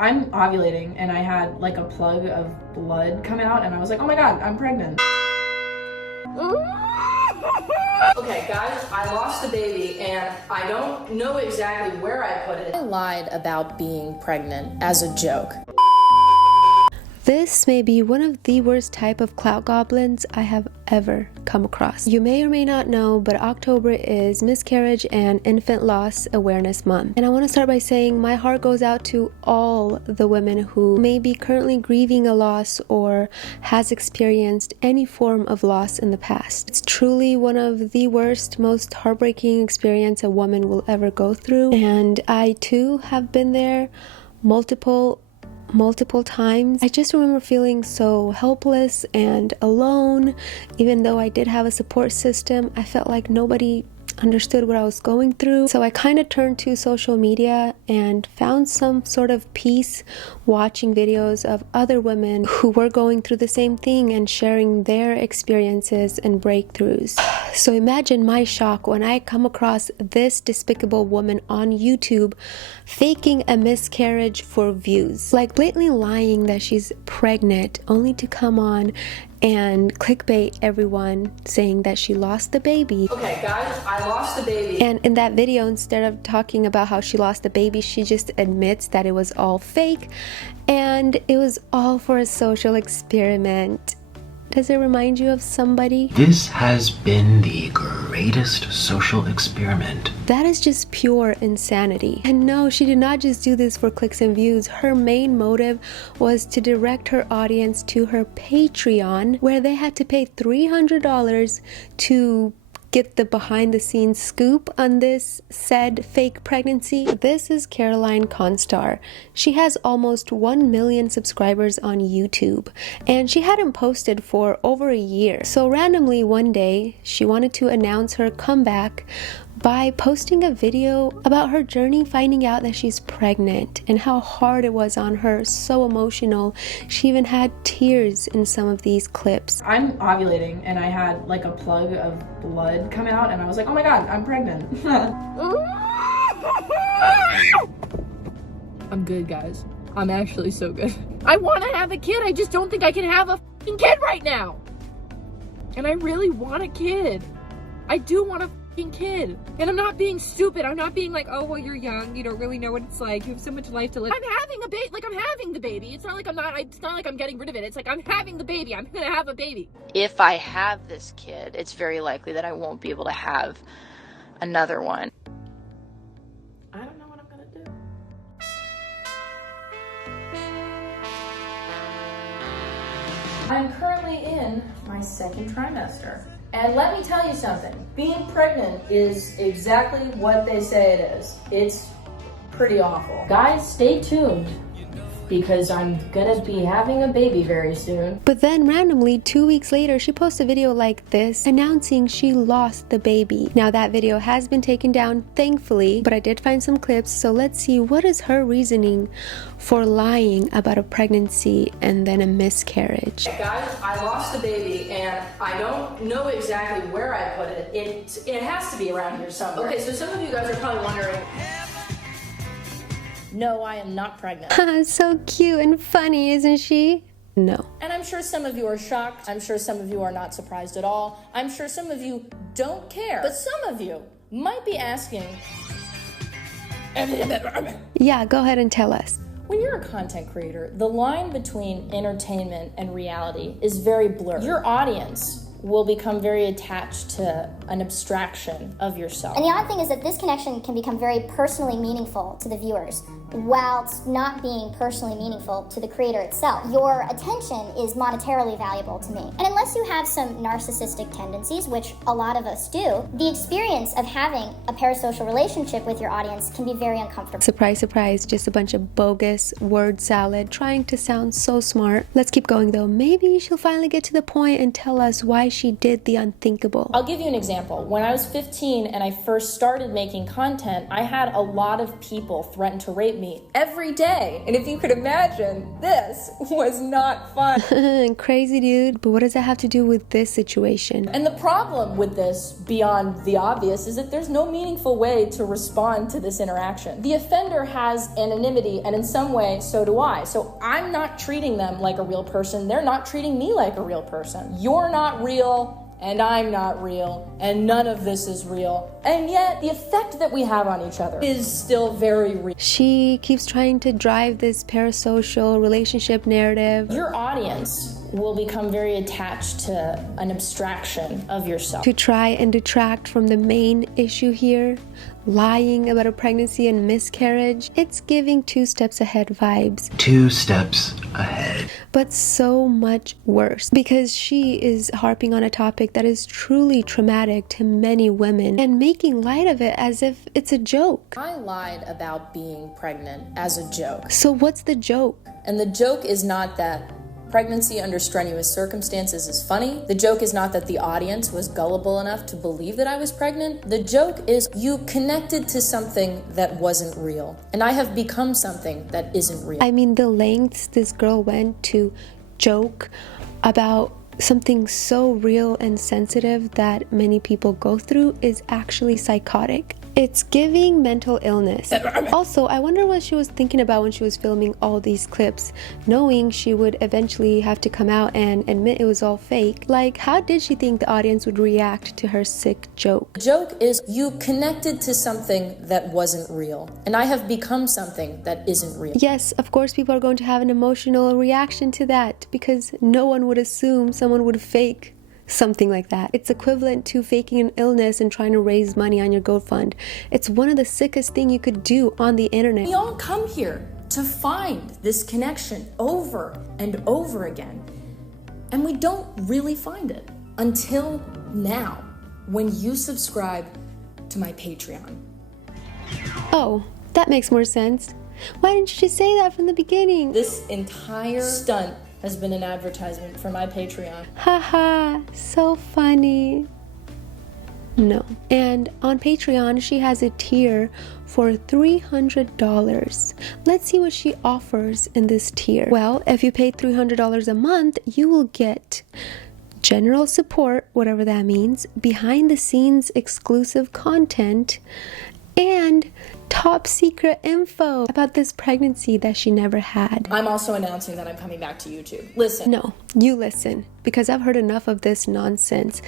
I'm ovulating and I had like a plug of blood come out and I was like, oh my god, I'm pregnant. Okay guys, I lost the baby and I don't know exactly where I put it. I lied about being pregnant as a joke. This may be one of the worst type of clout goblins I have ever come across. You may or may not know, but October is Miscarriage and Infant Loss Awareness Month. And I want to start by saying my heart goes out to all the women who may be currently grieving a loss or has experienced any form of loss in the past. It's truly one of the worst, most heartbreaking experience a woman will ever go through. And I too have been there multiple times. I just remember feeling so helpless and alone. Even though I did have a support system, I felt like nobody understood what I was going through. So I kind of turned to social media and found some sort of peace watching videos of other women who were going through the same thing and sharing their experiences and breakthroughs. So imagine my shock when I come across this despicable woman on YouTube faking a miscarriage for views, like blatantly lying that she's pregnant only to come on and clickbait everyone saying that she lost the baby. Okay guys, I lost the baby. And in that video, instead of talking about how she lost the baby, she just admits that it was all fake and it was all for a social experiment. Does it remind you of somebody? This has been the greatest social experiment. That is just pure insanity. And no, she did not just do this for clicks and views. Her main motive was to direct her audience to her Patreon, where they had to pay $300 to get the behind the scenes scoop on this said fake pregnancy. This is Caroline Constar. She has almost 1 million subscribers on YouTube and she hadn't posted for over a year. So randomly one day she wanted to announce her comeback by posting a video about her journey finding out that she's pregnant and how hard it was on her. So emotional. She even had tears in some of these clips. I'm ovulating and I had like a plug of blood come out and I was like, oh my god, I'm pregnant. I'm good, guys. I'm actually so good. I want to have a kid. I just don't think I can have a f***ing kid right now. And I really want a kid. I do want a f***ing kid. And I'm not being stupid. I'm not being like, oh, well, you're young. You don't really know what it's like. You have so much life to live. I'm having a baby. Like, I'm having the baby. It's not like it's not like I'm getting rid of it. It's like I'm having the baby. I'm going to have a baby. If I have this kid, it's very likely that I won't be able to have another one. I don't know what I'm going to do. I'm currently in my second trimester. And let me tell you something, being pregnant is exactly what they say it is. It's pretty awful. Guys, stay tuned because I'm gonna be having a baby very soon. But then randomly 2 weeks later, she posts a video like this announcing she lost the baby. Now that video has been taken down, thankfully, but I did find some clips, so let's see what is her reasoning for lying about a pregnancy and then a miscarriage. Hey guys, I lost the baby and I don't know exactly where I put it. It has to be around here somewhere. Okay, so some of you guys are probably wondering, No, I am not pregnant. So cute and funny, isn't she? No. And I'm sure some of you are shocked. I'm sure some of you are not surprised at all. I'm sure some of you don't care. But some of you might be asking, Yeah, go ahead and tell us. when you're a content creator, the line between entertainment and reality is very blurred. Your audience will become very attached to an abstraction of yourself. And the odd thing is that this connection can become very personally meaningful to the viewers, whilst not being personally meaningful to the creator itself. Your attention is monetarily valuable to me. And unless you have some narcissistic tendencies, which a lot of us do, the experience of having a parasocial relationship with your audience can be very uncomfortable. Surprise, surprise, just a bunch of bogus word salad trying to sound so smart. Let's keep going though. Maybe she'll finally get to the point and tell us why she did the unthinkable. I'll give you an example. When I was 15 and I first started making content, I had a lot of people threaten to rape at me every day. And if you could imagine, this was not fun. Crazy dude, but what does that have to do with this situation? And the problem with this, beyond the obvious, is that there's no meaningful way to respond to this interaction. The offender has anonymity, and in some way, so do I. So I'm not treating them like a real person. They're not treating me like a real person. You're not real, and I'm not real, and none of this is real. And yet, the effect that we have on each other is still very real. She keeps trying to drive this parasocial relationship narrative. Your audience will become very attached to an abstraction of yourself. To try and detract from the main issue here, lying about a pregnancy and miscarriage. It's giving 2 steps ahead vibes. 2 steps ahead. But so much worse, because she is harping on a topic that is truly traumatic to many women and making light of it as if it's a joke. I lied about being pregnant as a joke. So what's the joke? And the joke is not that pregnancy under strenuous circumstances is funny. The joke is not that the audience was gullible enough to believe that I was pregnant. The joke is you connected to something that wasn't real. And I have become something that isn't real. I mean, the lengths this girl went to joke about something so real and sensitive that many people go through is actually psychotic. It's giving mental illness. Also, I wonder what she was thinking about when she was filming all these clips, knowing she would eventually have to come out and admit it was all fake. Like, how did she think the audience would react to her sick joke? The joke is you connected to something that wasn't real. And I have become something that isn't real. Yes, of course people are going to have an emotional reaction to that, because no one would assume someone would fake something like that. It's equivalent to faking an illness and trying to raise money on your GoFund. It's one of the sickest things you could do on the internet. We all come here to find this connection over and over again. And we don't really find it until now, when you subscribe to my Patreon. Oh, that makes more sense. Why didn't you just say that from the beginning? This entire stunt has been an advertisement for my Patreon. Haha, so funny. No. And on Patreon, she has a tier for $300. Let's see what she offers in this tier. Well, if you pay $300 a month, you will get general support, whatever that means, behind the scenes exclusive content, and top secret info about this pregnancy that she never had. I'm also announcing that I'm coming back to YouTube. Listen. No, you listen, because I've heard enough of this nonsense.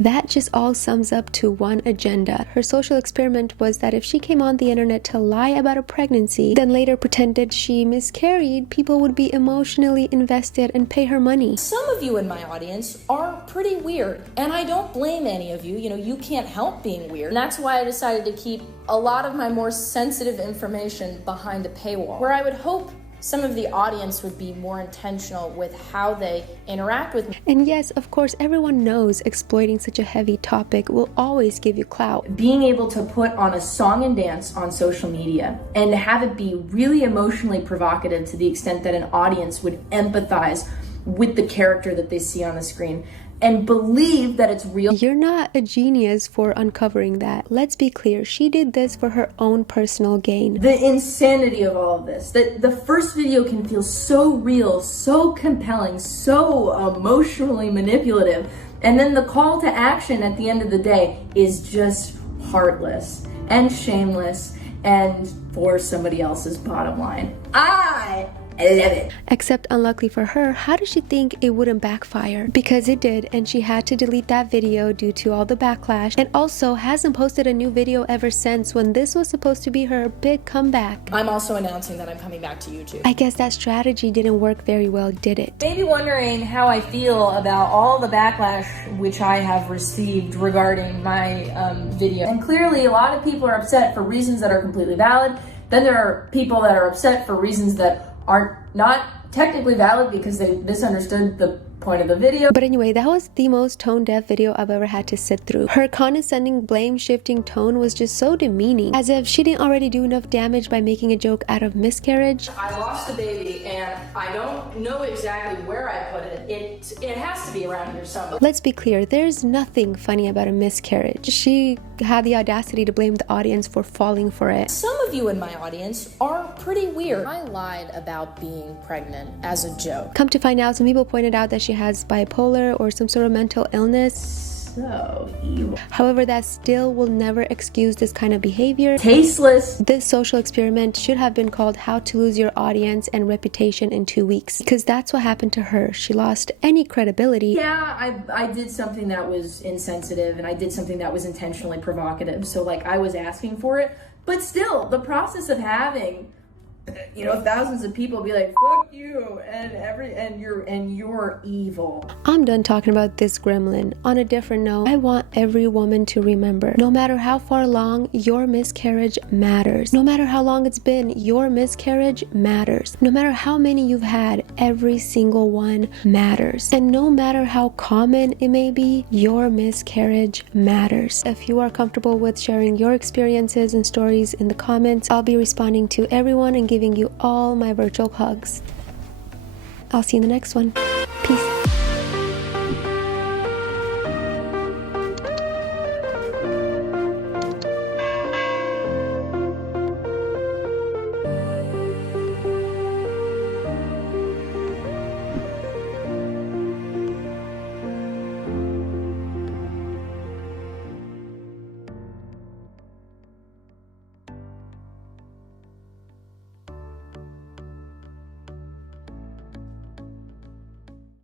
That just all sums up to one agenda. Her social experiment was that if she came on the internet to lie about a pregnancy, then later pretended she miscarried, people would be emotionally invested and pay her money. Some of you in my audience are pretty weird, and I don't blame any of you. You can't help being weird. And that's why I decided to keep a lot of my more sensitive information behind a paywall, where I would hope some of the audience would be more intentional with how they interact with me. And yes, of course, everyone knows exploiting such a heavy topic will always give you clout. Being able to put on a song and dance on social media and have it be really emotionally provocative to the extent that an audience would empathize with the character that they see on the screen and believe that it's real. You're not a genius for uncovering that. Let's be clear, she did this for her own personal gain. The insanity of all of this, that the first video can feel so real, so compelling, so emotionally manipulative, and then the call to action at the end of the day is just heartless and shameless and for somebody else's bottom line. I love it. Except unluckily for her, how did she think it wouldn't backfire? Because it did, and she had to delete that video due to all the backlash, and also hasn't posted a new video ever since, when this was supposed to be her big comeback. I'm also announcing that I'm coming back to YouTube. I guess that strategy didn't work very well, did it? Maybe wondering how I feel about all the backlash which I have received regarding my video. And clearly a lot of people are upset for reasons that are completely valid. Then there are people that are upset for reasons that are not technically valid because they misunderstood the point of the video. But anyway, that was the most tone-deaf video I've ever had to sit through. Her condescending, blame-shifting tone was just so demeaning, as if she didn't already do enough damage by making a joke out of miscarriage. I lost a baby and I don't know exactly where I put it. It has to be around here somewhere. Let's be clear, there's nothing funny about a miscarriage. She had the audacity to blame the audience for falling for it. Some of you in my audience are pretty weird. I lied about being pregnant as a joke. Come to find out, some people pointed out that she has bipolar or some sort of mental illness. So evil. However, that still will never excuse this kind of behavior. Tasteless. This social experiment should have been called How to Lose Your Audience and Reputation in 2 Weeks, because that's what happened to her. She lost any credibility. Yeah, I did something that was insensitive and I did something that was intentionally provocative. So like I was asking for it, but still the process of having, you know, thousands of people be like, fuck you, and you're evil. I'm done talking about this gremlin. On a different note, I want every woman to remember, no matter how far along your miscarriage matters. No matter how long it's been, your miscarriage matters. No matter how many you've had, every single one matters. And no matter how common it may be, your miscarriage matters. If you are comfortable with sharing your experiences and stories in the comments, I'll be responding to everyone and giving you all my virtual hugs. I'll see you in the next one. Peace.